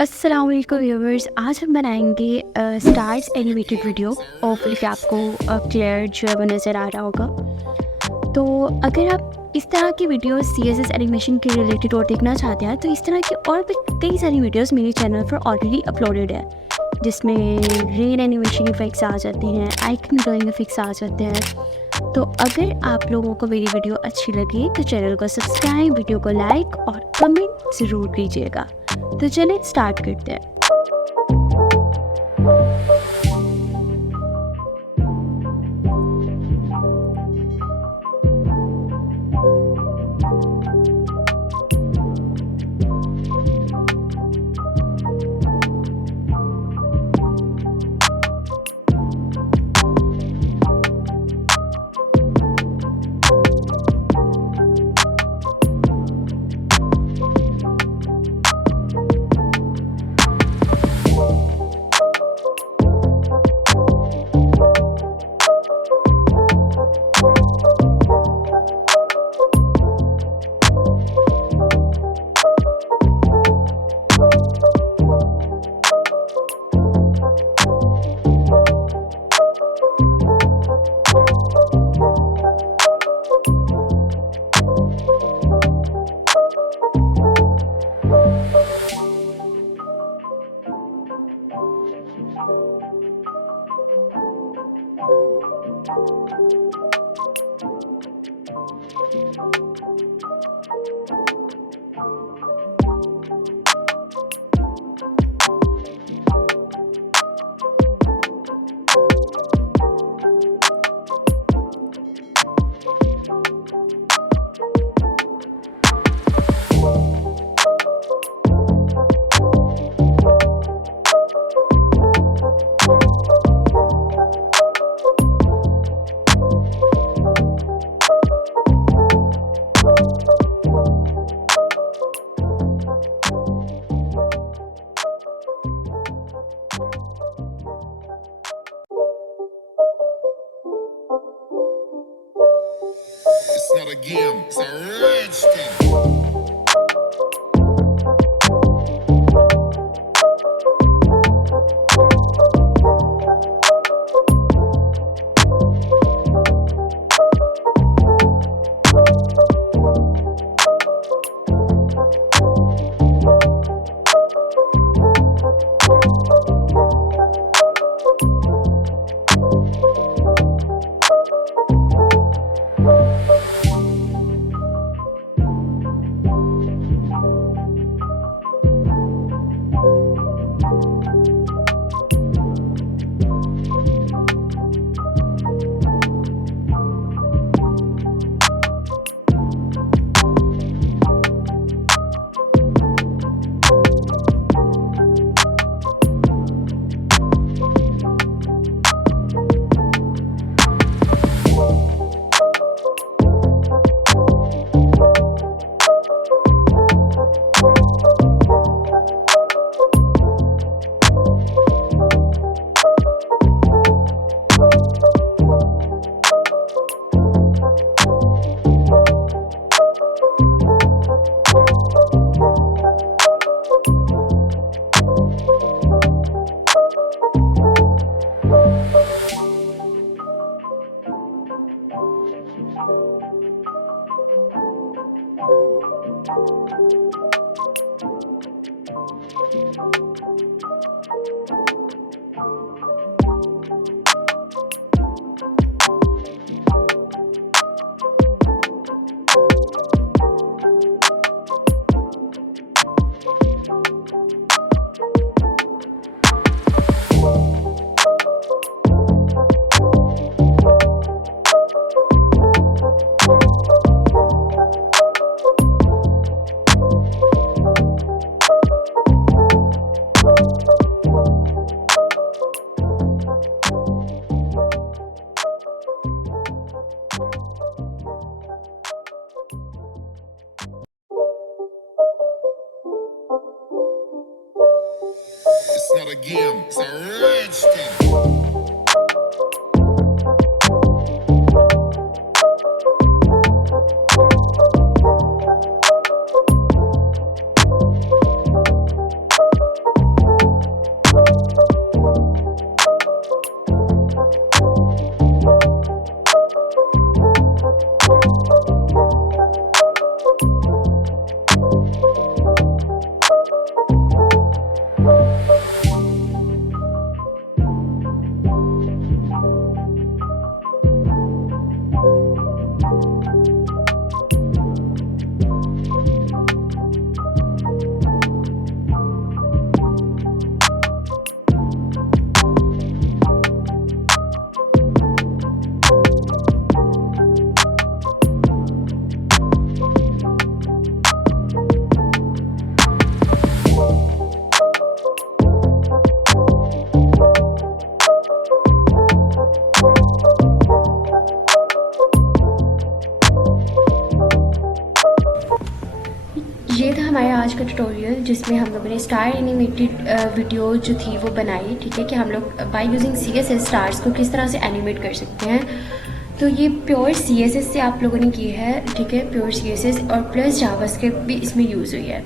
अस्सलाम वालेकुम व्यूवर्स। आज हम बनाएंगे स्टार्स एनिमेटेड वीडियो। होपफुली कि आपको क्लियर जो है वो नज़र आ रहा होगा। तो अगर आप इस तरह की वीडियोस CSS एनिमेशन के रिलेटेड और देखना चाहते हैं तो इस तरह की और भी कई सारी वीडियोस मेरे चैनल पर ऑलरेडी अपलोडेड है, जिसमें रेन एनिमेशन इफेक्ट्स आ जाते हैं, आइकन ड्राइंग इफेक्ट्स आ जाते हैं। तो अगर आप लोगों को मेरी वीडियो अच्छी लगी तो चैनल को सब्सक्राइब, वीडियो को लाइक और कमेंट ज़रूर कीजिएगा। तो चलिए स्टार्ट करते हैं। It's not a game, it's a rich thing. It's not a game, it's a rich thing. हमारा आज का ट्यूटोरियल जिसमें हम लोगों ने स्टार एनिमेटेड वीडियो जो थी वो बनाई, ठीक है, कि हम लोग बाय यूजिंग CSS स्टार्स को किस तरह से एनिमेट कर सकते हैं। तो ये प्योर CSS से आप लोगों ने की है, ठीक है, प्योर CSS और प्लस जावास्क्रिप्ट भी इसमें यूज़ हुई है।